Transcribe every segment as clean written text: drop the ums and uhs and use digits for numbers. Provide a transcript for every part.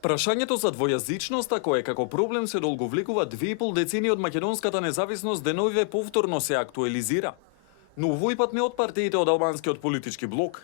Прашањето за двојазичноста, кое како проблем се долговлекува 2,5 децении од македонската независност, деновиве повторно се актуализира. Но овој пат не од партиите од албанскиот политички блок.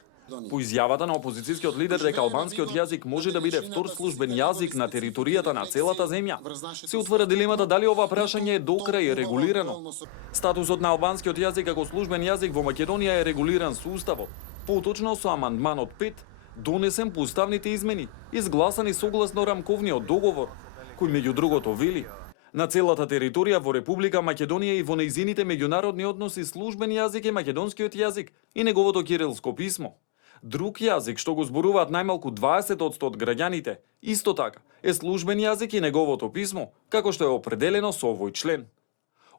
По изјавата на опозицијскиот лидер дека албанскиот јазик може да биде втор службен јазик на територијата на целата земја, се отвора дилемата дали ова прашање е до крај регулирано. Статусот на албанскиот јазик како службен јазик во Македонија е регулиран со уставот, поточно со амандманот 5, донесен по уставните измени, изгласани согласно рамковниот договор, кој меѓу другото вели: на целата територија во Република Македонија и во нејзините меѓународни односи службен јазик е македонскиот јазик и неговото кирилско писмо. Друг јазик што го зборуваат најмалку 20% од граѓаните, исто така, е службен јазик и неговото писмо, како што е определено со овој член.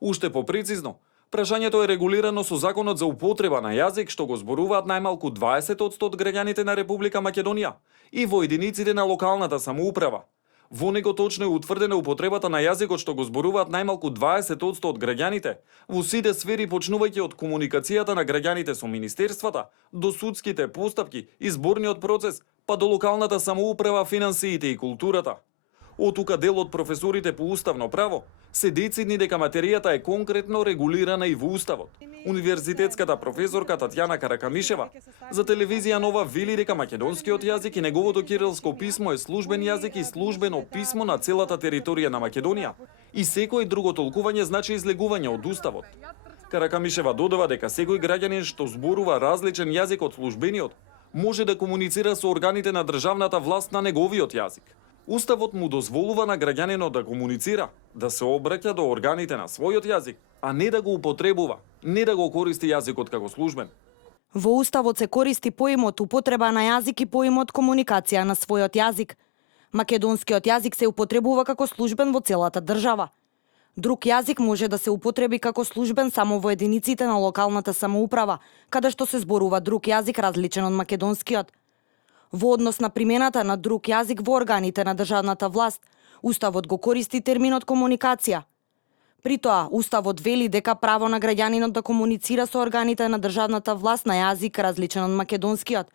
Уште попрецизно, прашањето е регулирано со Законот за употреба на јазик што го зборуваат најмалку 20% од граѓаните на Република Македонија и во единиците на локалната самоуправа. Во него точно е утврдена употребата на јазикот што го зборуваат најмалку 20% од граѓаните во сите сфери, почнувајќи од комуникацијата на граѓаните со министерствата, до судските постапки, изборниот процес, па до локалната самоуправа, финансиите и културата. Отука дел од професорите по уставно право се децидни дека материјата е конкретно регулирана и во уставот. Универзитетската професорка Татјана Каракамишева за телевизија Нова вели дека македонскиот јазик и неговото кирилско писмо е службен јазик и службено писмо на целата територија на Македонија и секој друго толкување значи излегување од уставот. Каракамишева додава дека секој граѓанин што зборува различен јазик од службениот може да комуницира со органите на државната власт на неговиот јазик. Уставот му дозволува на граѓанинот да комуницира, да се обраќа до органите на својот јазик, а не да го употребува, не да го користи јазикот како службен. Во уставот се користи поимот употреба на јазик и поимот комуникација на својот јазик. Македонскиот јазик се употребува како службен во целата држава. Друг јазик може да се употреби како службен само во единиците на локалната самоуправа, каде што се зборува друг јазик различен од македонскиот. Во однос на примената на друг јазик во органите на државната власт, уставот го користи терминот комуникација. При тоа, уставот вели дека право на граѓанинот да комуницира со органите на државната власт на јазик различен од македонскиот.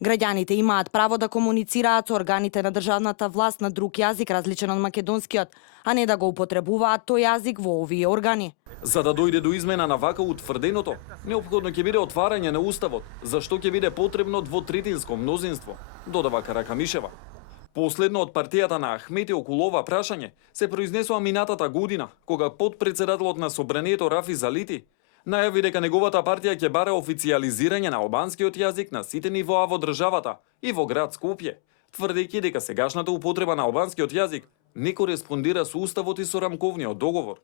Граѓаните имаат право да комуницираат со органите на државната власт на друг јазик различен од македонскиот, а не да го употребуваат тој јазик во овие органи. За да дојде до измена на вака утврденото, неопходно ќе биде отварање на уставот, за што ќе биде потребно двотретинско мнозинство, додава Каракамишева. Последно од партијата на Ахмети околу ова прашање се произнесува минатата година, кога подпредседателот на Собранието Рафи Залити најави дека неговата партија ќе бара официјализирање на албанскиот јазик на сите нивоа во државата и во град Скопје, тврдејќи дека сегашната употреба на албанскиот јазик не кореспондира со уставот и со рамковниот договор.